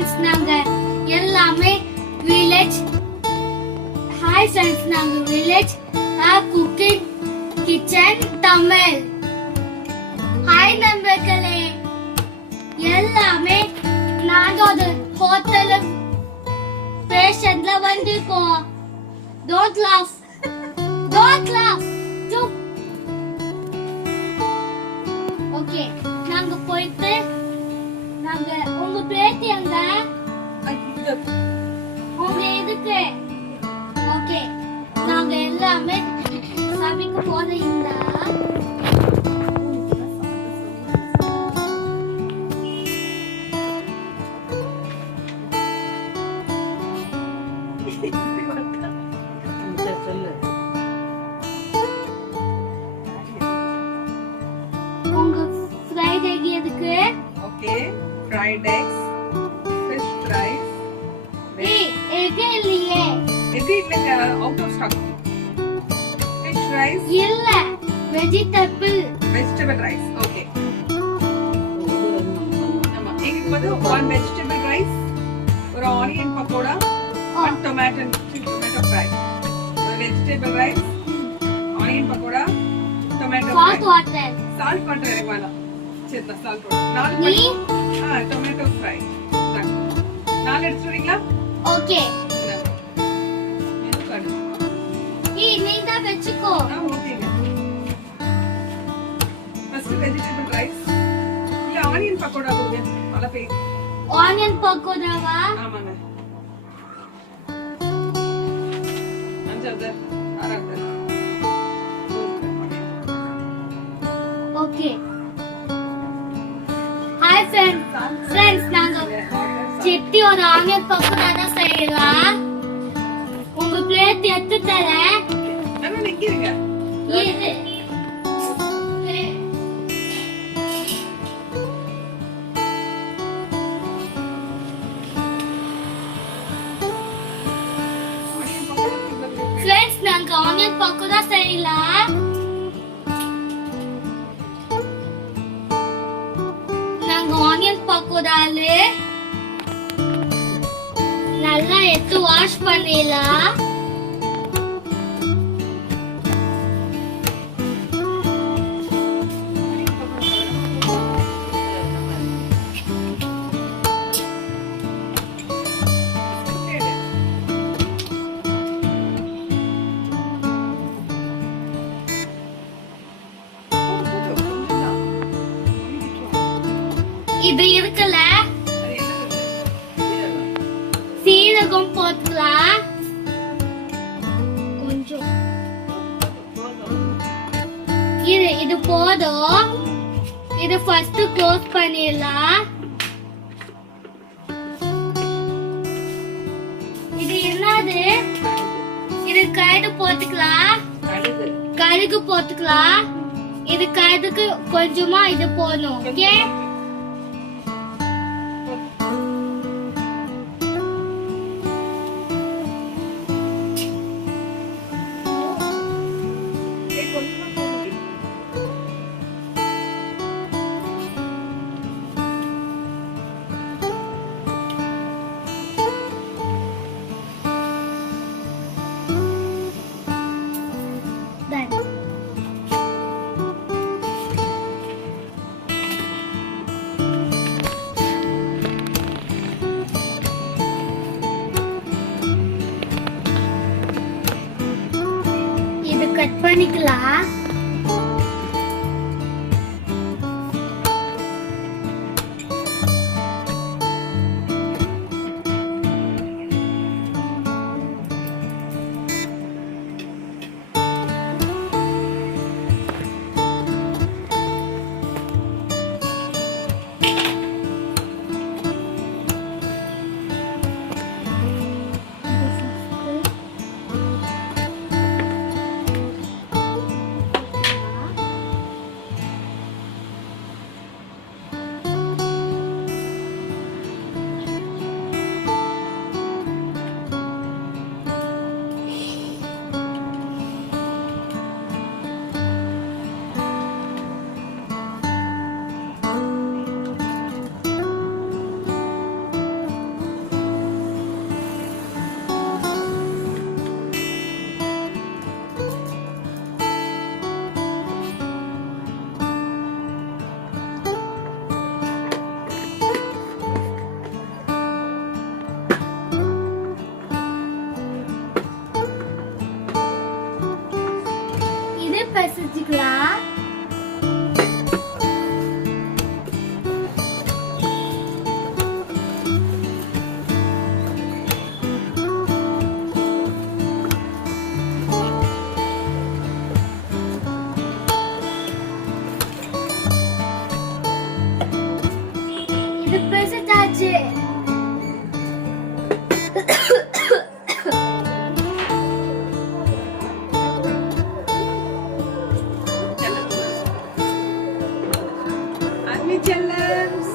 Friends, நாங்க எல்லாமே village. Hi friends, நாங்க village cooking kitchen Tamil. Hi நண்பர்களே, எல்லாமே நாங்க ஒரு ஹோட்டல் பேஷன்ல வந்திருக்கோம். Don't laugh, don't laugh. Okay, நாங்க போயிட்டு நாங்க உங்க பேத்தி அங்க உங்க எதுக்கு? ஓகே, நாங்க எல்லாமே சமைக்க போறீங்களா? உங்க ஃப்ரைட் எக் எதுக்கு? Okay, fried eggs, fish fries. எது இல்லையே. இது இல்லங்க, out of stock. Fish fries இல்ல, வெஜிடபிள் rice. ஓகே. ஆமா, எங்களுக்கு வந்து one vegetable rice, ஒரு onion பக்கோடா, one tomato fry. ஒரு vegetable rice, onion பக்கோடா, tomato fry. Salt water. Salt water எனக்கு வேணாம். சரி, salt water. tomato fry. நாலு எடுத்து வரீங்களா? ஓகே. Menu card. நீ தான் வெச்சுக்கோ. ஓகேங்க. First vegetable rice. இல்ல ஆனியன் பக்கோடா கொடுங்க. பல பேர். ஆனியன் பக்கோடாவா? ஆமாங்க. அஞ்சாவது, ஆறாவது. ஓகே. ஹாய் ஃப்ரெண்ட்ஸ், நாங்க சிட்டி ஒரு ஆனியன் பக்கோடா தான் செய்யலாம். உங்க பிளேட் எடுத்து தரேன். நான் நிக்கிறேங்க. இது ஃப்ரெண்ட்ஸ், நாங்க ஆனியன் பக்கோடா செய்யலாம். நாங்க ஆனியன் பக்கோடால நல்லா எடுத்து வாஷ் பண்ணிடலாம். இது இருக்குல்ல, சீரகம் போட்டுக்கலாம் கொஞ்சம். இது போதும். இது ஃபர்ஸ்ட் க்ளோஸ் பண்ணிடலாம். இது என்னது? இது கடுகு போட்டுக்கலாம். கடுகு போட்டுக்கலாம். இது கடுகு கொஞ்சமா இது போடணும். ஓகே, இது கட் பண்ணிக்கலாம். ஊத்திக்கலாம். இது பெருசாச்சு. அன்னி செல்லம்ஸ்.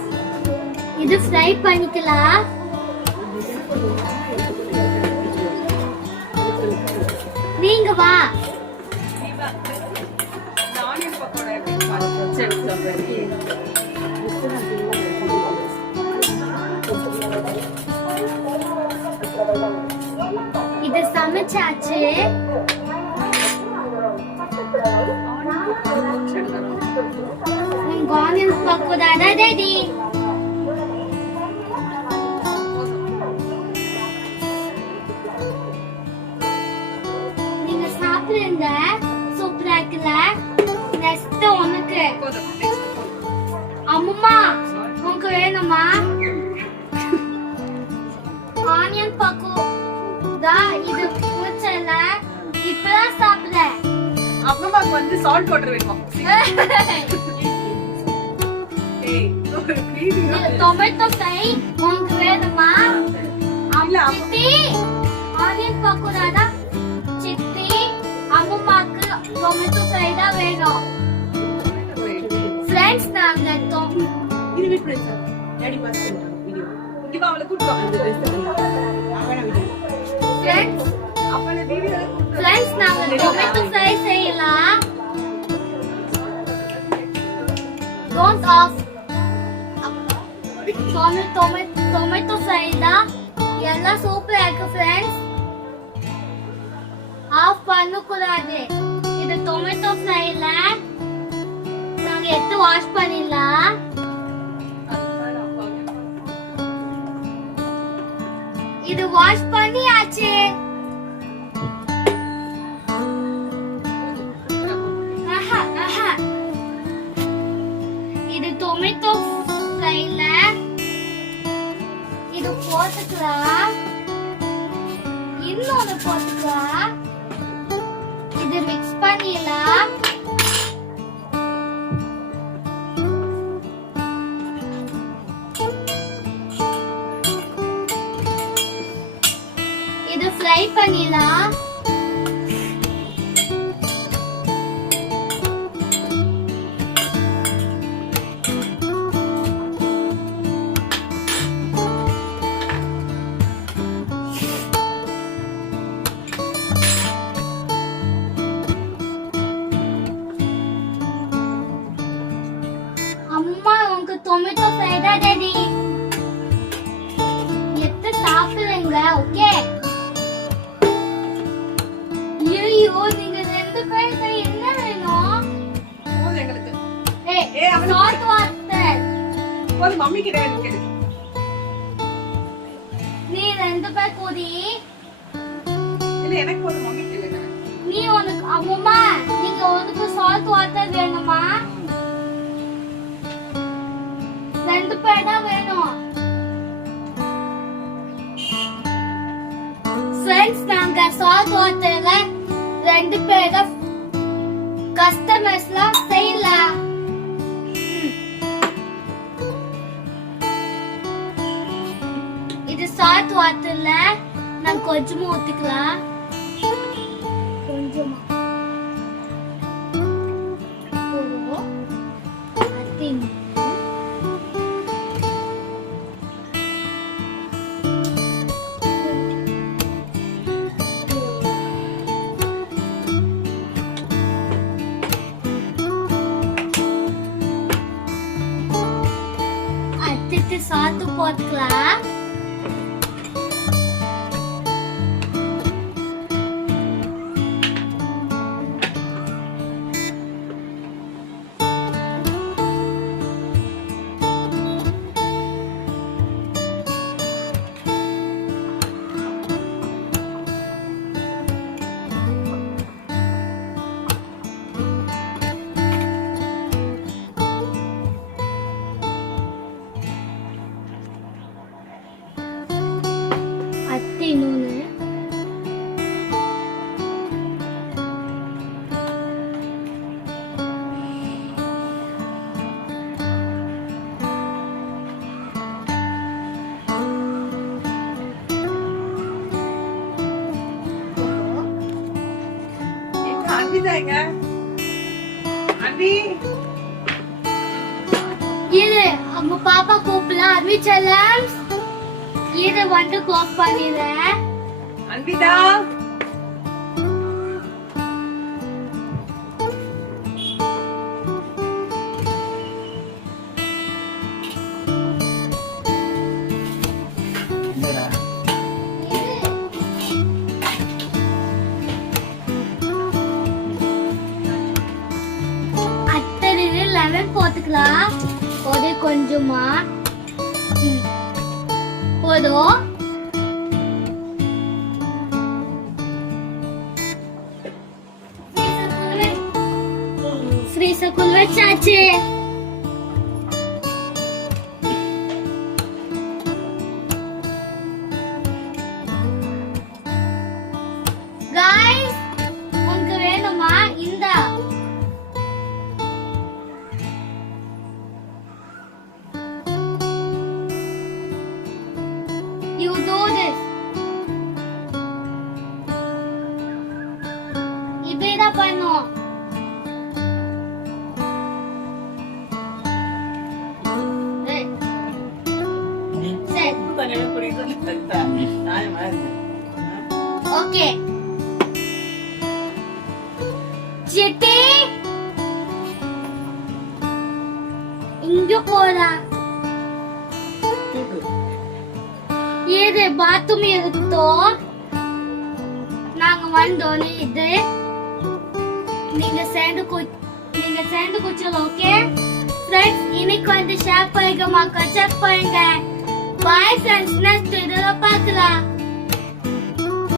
இது ஃப்ரை பண்ணிக்கலாம். நீங்க வா. இந்த ஆனியன் பக்கோடா எப்படி பாருங்க. சரி சொல்றேன். இது சமைச்சாச்சு. உங்க ஆனியன் பக்கோடா ரெடி. நீங்க சாப்பிடுங்க. சூப்பரா இருக்குல்ல? நெக்ஸ்ட் உனக்கு. போதும். நெக்ஸ்ட் போதும். அம்மா உனக்கு வேணுமா? ஆனியன் பக்கோடா இது பூச்சல. இப்பதான் சாப்பிடுறேன். அப்புறமாக்கு வந்து சால்ட் வாட்டர் வேணும். ஏய் ஒரு கிரீமி டொமேட்டோ ஃப்ரை உனக்கு வேணுமா? இல்ல, சித்தி ஆனியன் பக்கோடா தான். சித்தி அம்மாக்கு டொமேட்டோ ஃப்ரை தான் வேணும். ஃப்ரெண்ட்ஸ் நாங்க இது வெயிட் பண்ணு சார். டாடி பாஸ் பண்ணிட்டாங்க வீடியோ. இங்க வா அவளை கூட்டு வா. அவன வீடியோ. ஃப்ரெண்ட்ஸ் அப்ப வீடியோல கூட்டு ஃப்ரெண்ட்ஸ் நாங்க டொமேட்டோ ஃப்ரை செய்யலாம். Don't off. டொமேட்டோ ஃப்ரை தான். எல்லாம் சூப்பரா இருக்கு ஃப்ரெண்ட்ஸ். ஆஃப் பண்ண கூடாது. இது டொமேட்டோ ஃப்ரைல நாங்க எடுத்து வாஷ் பண்ணிடலாம். இது வாஷ் பண்ணியாச்சு. இது டொமேட்டோ ஃப்ரைல இது போட்டுக்கலாம். இன்னொன்னு போட்டுக்கலாம். இது மிக்ஸ் பண்ணிடலாம். இது ஃப்ரை பண்ணிடலாம். அம்மா உங்க டொமேட்டோ ஃப்ரை தான் ரெடி. எடுத்து சாப்பிடுங்க. ஓகே. ஐயோ நீங்க ரெண்டு பேருக்கு என்ன வேணும்? போதும் எங்களுக்கு. ஏய் ஏய், அவனுக்கு- சால்ட் வாட்டர். போதும் மம்மி கிட்ட எனக்கு எடு. நீ ரெண்டு பேர் கூடி. இல்ல எனக்கு போதும் மம்மி கிட்ட எடு. நீ உனக்கு அம்மா நீங்க உனக்கு சால்ட் வாட்டர் வேணுமா? ரெண்டு பேர் தான் வேணும். ஃப்ரெண்ட்ஸ் நாங்க சால்ட் வாட்டர்ல ரெண்டு பேர் தான் கஸ்டமர்ஸ்லாம் செய்யலாம். இது சால்ட் வாட்டர்ல நான் கொஞ்சமா ஊத்திக்கலாம். கொஞ்சமா போதும். அதிகமா. அடுத்து சாத்து போட்டுக்கலாம். அன்விதா எங்க? அன்பி இது அவங்க பாப்பா கூப்பிடலாம். அருவி செல்லம் இது வந்து க்ளோஸ் பண்ணிடுறேன். அன்விதா அடுத்தது லெமன் போட்டுக்கலாம். ஒரு கொஞ்சமா போதும். ஃப்ரீசருக்குள்ள வச்சாச்சு. Guys, உங்களுக்கு வேணுமா? இந்தா. You do this. இப்படிதான் பண்ணும். ஏய். சரி. ஓகே. சிட்டி இங்க போறா. இது பாத்ரூம் எடுத்தோ நாங்க வந்தோம். இது நீங்க சேர்ந்து குச்சல். ஓகே ஃப்ரெண்ட்ஸ், இன்னைக்கு வந்து ஷேர் பண்ணுங்க, மக்கள் செக் பண்ணுங்க. பாய் ஃப்ரெண்ட்ஸ், நெக்ஸ்ட் வீடியோல பார்க்கலாம்.